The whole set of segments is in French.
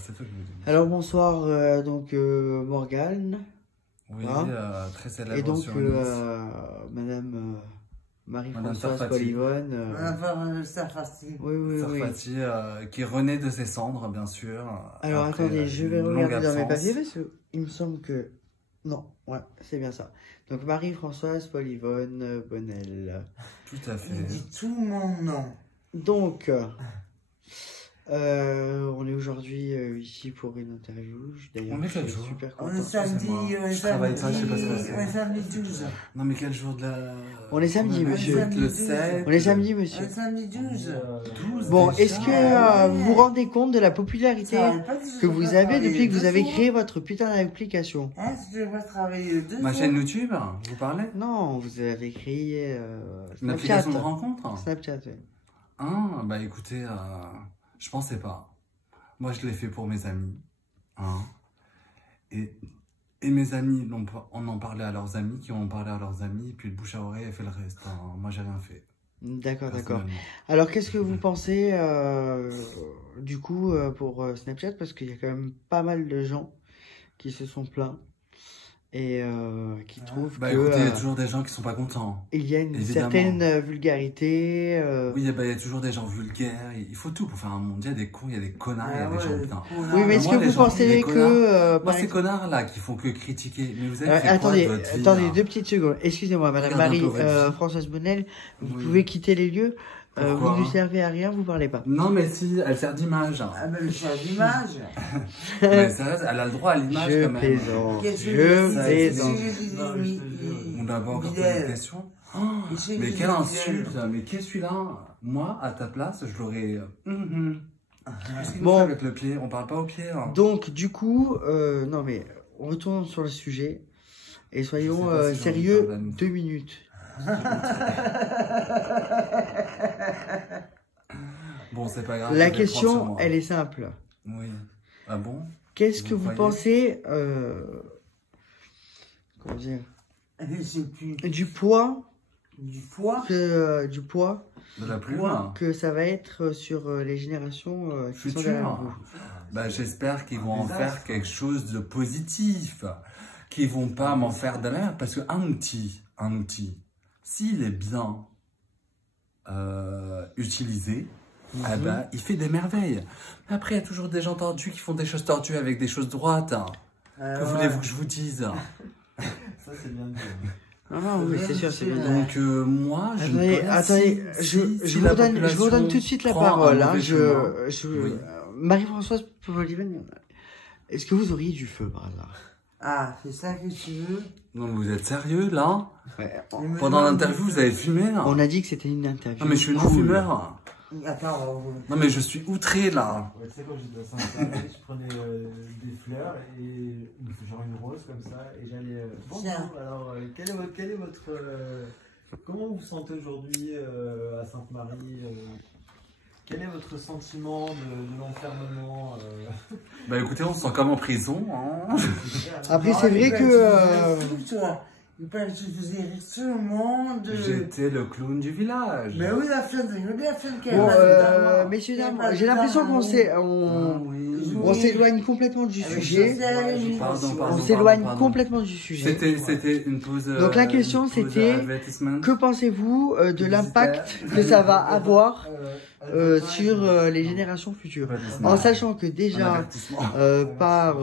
c'est toi qui me dis. Alors bonsoir, Morgane. Oui, Hein très célèbre et donc sur Nice. Madame Madame Marie-Françoise Sarfati. Polivonne. Sarfati. Oui. Sarfati, qui renaît de ses cendres, bien sûr. Alors après attendez, je vais une longue regarder dans mes absence. papiers parce qu'il me semble que... Non, ouais, c'est bien ça. Donc Marie-Françoise Polivonne Bonnel. Tout à fait. Il dit tout mon nom. Donc, on est aujourd'hui ici pour une interview. D'ailleurs, On est je quel suis jour super On content. est samedi, Excusez-moi, on est je travaille pas, je sais pas ce que samedi, c'est. on est samedi 12. Non, mais quel jour de la... On est samedi, monsieur. Peut-être le 7. On est samedi, On monsieur. est samedi 12. 12 Bon, déjà. est-ce que vous vous rendez compte de la popularité que vous avez depuis que vous avez créé votre putain d'application? Hein, si tu veux pas travailler 2 Ma chaîne YouTube, vous parlez? Non, vous avez créé Une Snapchat. application de rencontre? Snapchat, oui. Ah, bah écoutez, je pensais pas. Moi, je l'ai fait pour mes amis. Hein. Et mes amis, on en parlait à leurs amis, qui en ont parlé à leurs amis, et puis le bouche à oreille a fait le reste. Hein. Moi, j'ai rien fait. D'accord. Personnellement. Alors, qu'est-ce que vous pensez du coup pour Snapchat? Parce qu'il y a quand même pas mal de gens qui se sont plaints et qui trouvent Bah que écoutez, il y a toujours des gens qui sont pas contents. il y a une Évidemment. certaine vulgarité. Oui, il y a toujours des gens vulgaires. Il faut tout pour faire un monde. Il y a des cons, il y a des connards, il y a Ah des gens ouais, bien. Oui, mais est-ce Moi, que les vous gens, pensez les que... Moi, par ces exemple- connards-là qui font que critiquer. Mais vous avez fait quoi attendez, de votre vie, attendez, là 2 petites secondes. Excusez-moi, Madame Regardez un peu votre vie. Françoise Bonnel, vous Oui. pouvez quitter les lieux. Pourquoi Vous ne servez à rien, vous parlez pas. Non, mais si, elle sert d'image. Ah ben, le choix d'image. Mais sérieuse, elle a le droit à l'image Je quand même. plaisante. Qu'est-ce que Je ça, plaisante. On n'a pas encore posé de questions. Oh, mais quelle insulte. Mais qu'est-ce que celui-là? Moi, à ta place, je l'aurais... Qu'est-ce qu'il nous Bon. fait avec le pied? On parle pas au pied. Hein. Donc, du coup, non mais, retournons sur le sujet. Et soyons Je sais pas si j'ai envie de sérieux, parler à nouveau. 2 minutes. Bon, c'est pas grave. La je vais prendre sur question, moi. elle est simple. Oui. Ah bon? Qu'est-ce que vous croyez pensez, comment dire, Je sais plus. du poids Du foie. du poids De la plume? que ça va être sur les générations qui sont derrière vous? Bah, j'espère qu'ils vont en faire quelque chose de positif. Qu'ils vont pas m'en faire de la merde. Parce qu'un outil, s'il est bien utilisé, ah bah, il fait des merveilles. Mais après, il y a toujours des gens tordus qui font des choses tordues avec des choses droites. Que voulez-vous que je vous dise? Ça, c'est bien dit. Ah oui, c'est sûr, c'est bien. Donc, moi, je Attendez, ne connais attendez, je vous redonne tout de suite la parole. Hein, Oui. Marie-Françoise Polivonne, est-ce que vous auriez du feu par hasard? Ah, c'est ça que tu veux? Non, mais vous êtes sérieux, là? Ouais, Pendant l'interview, vous avez fumé, là? on a dit que c'était une interview. Non, mais je suis cool. non-fumeur. Attends, Non, mais je suis outré, là. Ouais, tu sais, quand j'étais à Saint-Tropez, je prenais des fleurs, et genre une rose comme ça, et j'allais. Bonjour, Tiens. alors, quel est votre. Comment vous vous sentez aujourd'hui à Sainte-Marie quel est votre sentiment de l'enfermement Bah écoutez, on se sent comme en prison, hein. Après, c'est vrai que... Il paraît que tu faisais rire tout le monde. J'étais le clown du village. Mais oui, la fête, Bon, messieurs, dames, j'ai l'impression qu'on on s'éloigne complètement du sujet. On s'éloigne complètement du sujet. C'était une pause. Donc la question, une pause c'était, advertisement. que pensez-vous de l'impact que ça va avoir sur les générations futures? En sachant que Un déjà, avertissement. par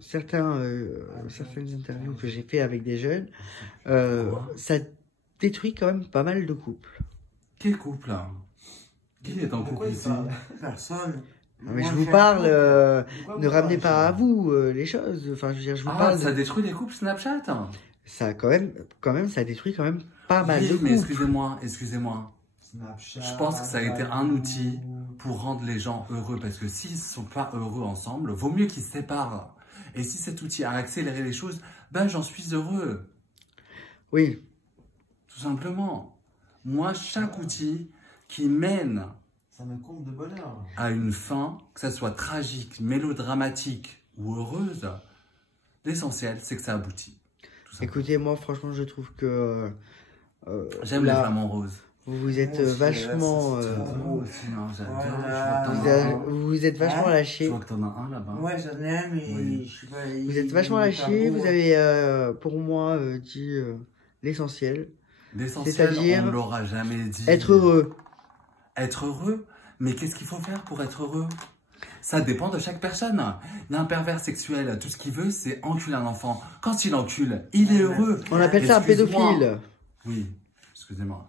certaines interviews que j'ai fait avec des jeunes, ça détruit quand même pas mal de couples. Quel couple, là? Qui est en couple ici? Personne. Mais je vous parle, ne ramenez pas à vous les choses. Enfin, je veux dire, je vous Ah, parle. ça détruit les couples Snapchat? Ça quand même, ça détruit quand même pas mal Oui, de mais couples. excusez-moi. Snapchat, Je pense que ça a été un outil pour rendre les gens heureux. Parce que s'ils ne sont pas heureux ensemble, vaut mieux qu'ils se séparent. Et si cet outil a accéléré les choses, ben j'en suis heureux. Oui. Tout simplement. Moi, chaque outil qui mène Ça me comble de bonheur. à une fin, que ça soit tragique, mélodramatique ou heureuse, l'essentiel, c'est que ça aboutit. Tout simplement. Écoutez, moi, franchement, je trouve que J'aime les flamants roses. Vous êtes Moi aussi, vachement... là, ça, c'est Moi aussi, hein, j'adore. Voilà. Je vois que t'en as un. vous êtes vachement Hein? Je lâché. vois que t'en as un là-bas. Ouais, j'en ai un, mais Oui. je sais pas. Vous êtes vachement lâché. Vous avez, pour moi, dit l'essentiel. L'essentiel, C'est-à-dire on l'aura jamais dit. Être heureux. Être heureux? Mais qu'est-ce qu'il faut faire pour être heureux? Ça dépend de chaque personne. Il y a un pervers sexuel, tout ce qu'il veut, c'est enculer un enfant. Quand il encule, il est heureux. On appelle ça un Excuse-moi. pédophile. Oui, excusez-moi.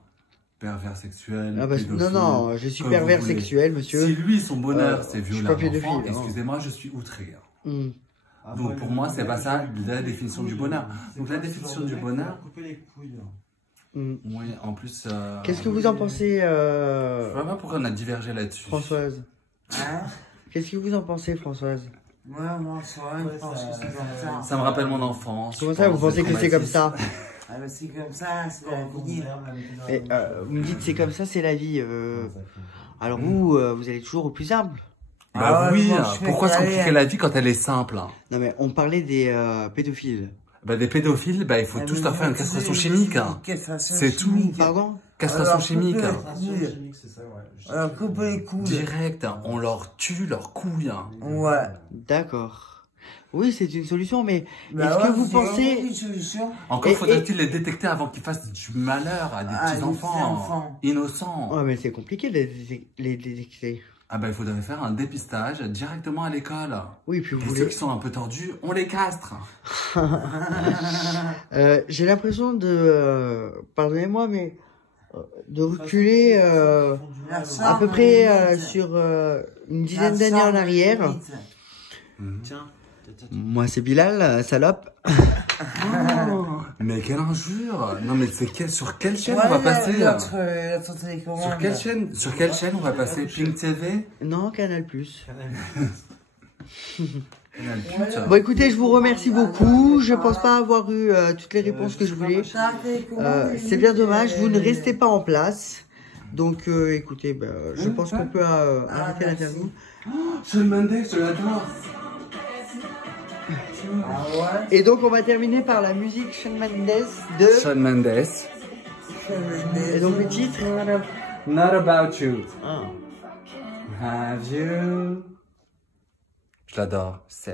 Pervers sexuel, Ah bah, pédophile, non, non, je suis comme pervers vous voulez. sexuel, monsieur. Si lui, son bonheur, c'est je suis violer pas un pédophile, enfant, hein. excusez-moi, je suis outré. Hmm. Donc, pour moi, c'est pas ça la définition du bonheur. Donc, la définition du bonheur- Couper les couilles. Hmm. Oui, en plus... Qu'est-ce que vous en pensez, Je sais pas pourquoi on a divergé là-dessus. Françoise? Hein? Qu'est-ce que vous en pensez, Françoise? Moi, c'est vrai, je pense que c'est comme ça. Ça me rappelle mon enfance. Comment je ça, vous pense, pensez des que c'est comme traumatismes. ça? Ah bah, c'est comme ça, c'est la vie. Et, vous me dites c'est comme ça, c'est la vie. Alors vous, vous allez toujours au plus simple. Bah Ah ouais, oui, moi, je fais pourquoi se qu'aller, compliquer hein. la vie quand elle est simple? Non mais on parlait des pédophiles. Bah, des pédophiles, bah, il faut tous leur faire une castration chimique. C'est tout. Pardon? Castration Alors, chimique. coupez. Castration chimique, c'est ça, ouais. Alors, coupez les couilles. Direct, on leur tue leurs couilles. Ouais. D'accord. Oui, c'est une solution, mais Bah est-ce ouais, que vous c'est pensez... une solution. Encore Et- faudrait-il les détecter avant qu'ils fassent du malheur à des Ah, petits des enfants petits-enfants. innocents. Ouais, mais c'est compliqué de les détecter. Ah bah il faudrait faire un dépistage directement à l'école. Oui, puis Et vous ceux voulez... qui sont un peu tordus, on les castre. J'ai l'impression de... pardonnez-moi, mais... de reculer à peu près sur une dizaine d'années en arrière. Tiens. Moi c'est Bilal, salope. Oh, mais quelle injure! Non mais sur quelle chaîne on va passer? Sur quelle chaîne on va passer? Pink TV? Non, Canal+. Canal Pute. Bon, écoutez, je vous remercie beaucoup. Je pense pas avoir eu toutes les réponses que je voulais. C'est bien dommage. Vous ne restez pas en place. Donc, écoutez, bah, je pense qu'on peut arrêter l'interview. Shawn Mendes, je l'adore. Et donc, on va terminer par la musique Shawn Mendes de... Shawn Mendes. Et donc, le titre Not about you. Ah. Have you? Je l'adore. C'est